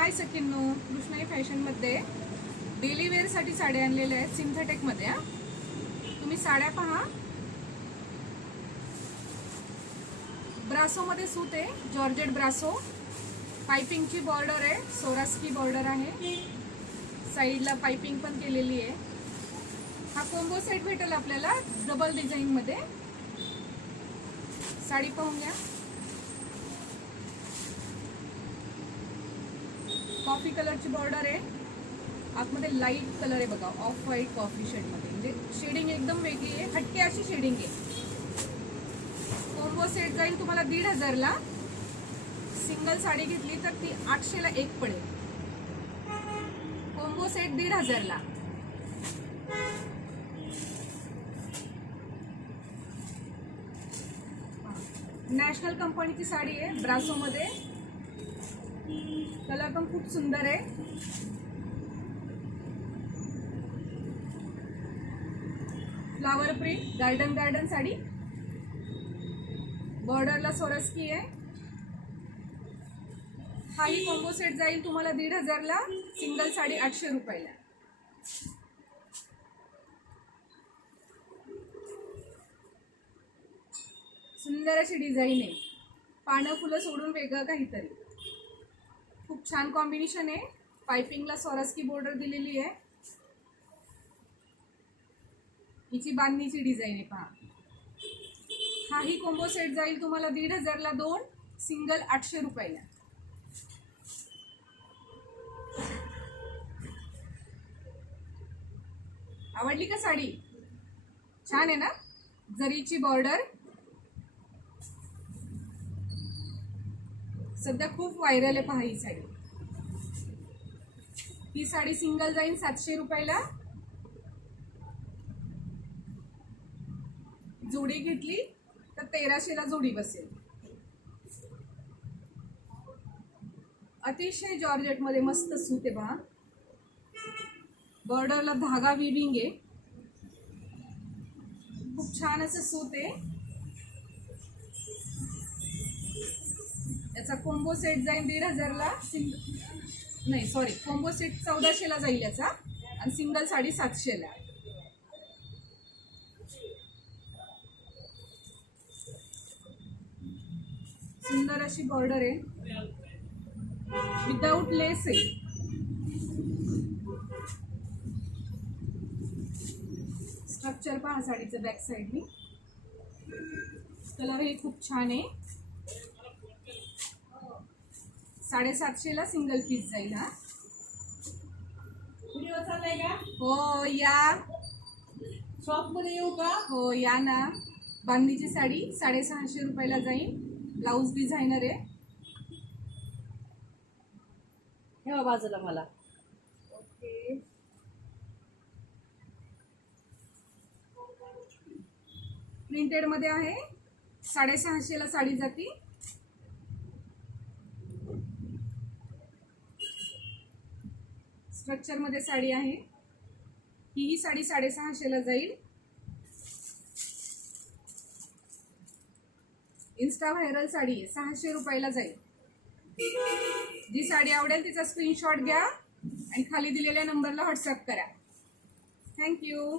हाय सखींनो, कृष्णाई फॅशनमध्ये डेली वेअरसाठी साड्या आणलेल्या आहेत सिंथेटिकमध्ये। तुम्ही साड्या पहा, ब्रासोमध्ये सूत आहे, जॉर्जेट ब्रासो, पाइपिंगची बॉर्डर आहे, सोरास्की बॉर्डर आहे, साईडला पाइपिंग पण केलेली आहे। हा कोंबो सेट भेटेल आपल्याला डबल डिझाईनमध्ये। साडी पाहून घ्या, कॉफी कलरची बॉर्डर आहे, आतमध्ये लाईट कलर आहे बघा, ऑफ व्हाईट कॉफी शेडमध्ये, म्हणजे शेडिंग एकदम वेगळी आहे, हटके अशी शेडिंग आहे। कोंबो सेट जाईल तुम्हाला 1,500 ला। सिंगल साडी घेतली तर ती 800 ला एक पडेल। कोंबो सेट 1,500 ला। नॅशनल कंपनीची साडी आहे, ब्रासो मध्ये, कलर पण खूप सुंदर आहे। फ्लावर प्रिंट गार्डन साडी, बॉर्डरला सोरस्की आहे। हाही कॉम्बो सेट जाईल तुम्हाला 1,500 ला, सिंगल साडी 800 रुपयाला। सुंदर अशी डिझाईन आहे, पानं फुलं सोडून वेगळं काहीतरी, खूप छान कॉम्बिनेशन आहे। पाइपिंगला सोरास्की बॉर्डर दिलेली आहे, हिची बांधणीची डिझाईन आहे पहा। हाही कॉम्बो सेट जाईल तुम्हाला 1,500 ला, 2 सिंगल 800 रुपयाला। आवडली का साडी? छान आहे ना, जरीची बॉर्डर, सध्या खूप व्हायरल आहे पहा ही साडी। ही साडी सिंगल जाईल 700 रुपयाला, जोडी घेतली तर 1300 ला जोडी बसेल। अतिशय जॉर्जेट मध्ये मस्त सूत आहे पहा, बॉर्डरला धागा विविंग आहे, खूप छान असं सूत आहे। याचा कोंबो सेट जाईल 1,500 ला, नाही सॉरी, कोंबो सेट 1400 ला जाईल याचा, आणि सिंगल साडी 700 ला। सुंदर अशी बॉर्डर आहे, विदाउट लेस आहे। स्ट्रक्चर पहा साडीचं बॅक साईडनी, कलर हे खूप छान आहे। 750 ला सिंगल पीस जाईल। हा व्हिडिओ चाललाय का? हो या, शॉप मध्ये येऊ का? हो या ना। बांधणीची साडी 650 रुपयाला जाईल, ब्लाउज डिझायनर आहे। ठेवा बाजूला मला। ओके, प्रिंटेड मध्ये आहे, 650 ला साडी जाती। स्ट्रक्चर मध्ये साडी आहे, ही साडी 650 ला जाईल। इन्स्टा व्हायरल साडी आहे, 600 रुपयाला जाईल। जी साडी आवडेल तिचा स्क्रीनशॉट घ्या आणि खाली दिलेल्या नंबरला व्हॉट्सअप करा। थँक्यू।